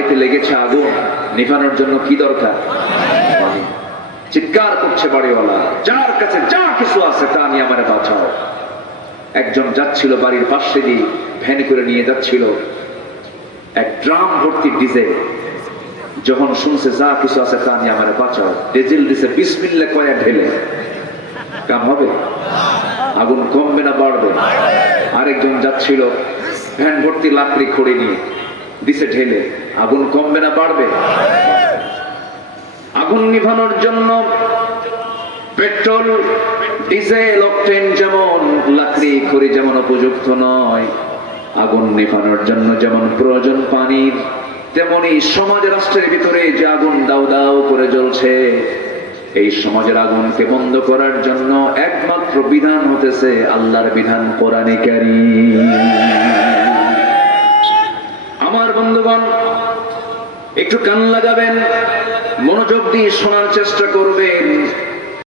বাড়িতে লেগেছে আগুন, নিভানোর জন্য কি দরকার? পানি। চিৎকার করছে বাড়িওয়ালা, যার কাছে যা কিছু আছে তা নিয়ে আমারে বাঁচাও। একজন যাচ্ছিল বাড়ির পাশে দিয়ে, ভ্যানে করে নিয়ে যাচ্ছিল এক ড্রাম ভর্তি ডিজেল। যখন শুনছে যা কিছু আছে তা নিয়ে আমারে বাঁচাও, ডিজেল দিছে বিসমিল্লাহ কয়া ঢেলে। কাম হবে? আগুন কমবে না বাড়বে? আরেকজন যাচ্ছিল ভ্যান ভর্তি লাকড়ি খড়ি নিয়ে, দিছে ঢেলে। আগুন কমবে না বাড়বে? আগুন নিভানোর জন্য পেট্রোল, ডিজেল, অকটেন যেমন, লাকড়ি খড়ি যেমন উপযুক্ত নয়, আগুন নিভানোর জন্য যেমন প্রয়োজন পানির, তেমনি সমাজ রাষ্ট্রের ভিতরে যে আগুন দাউ দাউ করে জ্বলছে, এই সমাজের আগুনকে বন্ধ করার জন্য একমাত্র বিধান হতেছে আল্লাহর বিধান, কোরআনে কারীম। আমার বন্ধুগণ, একটু কান লাগাবেন, মনোযোগ দিয়ে শোনার চেষ্টা করবেন।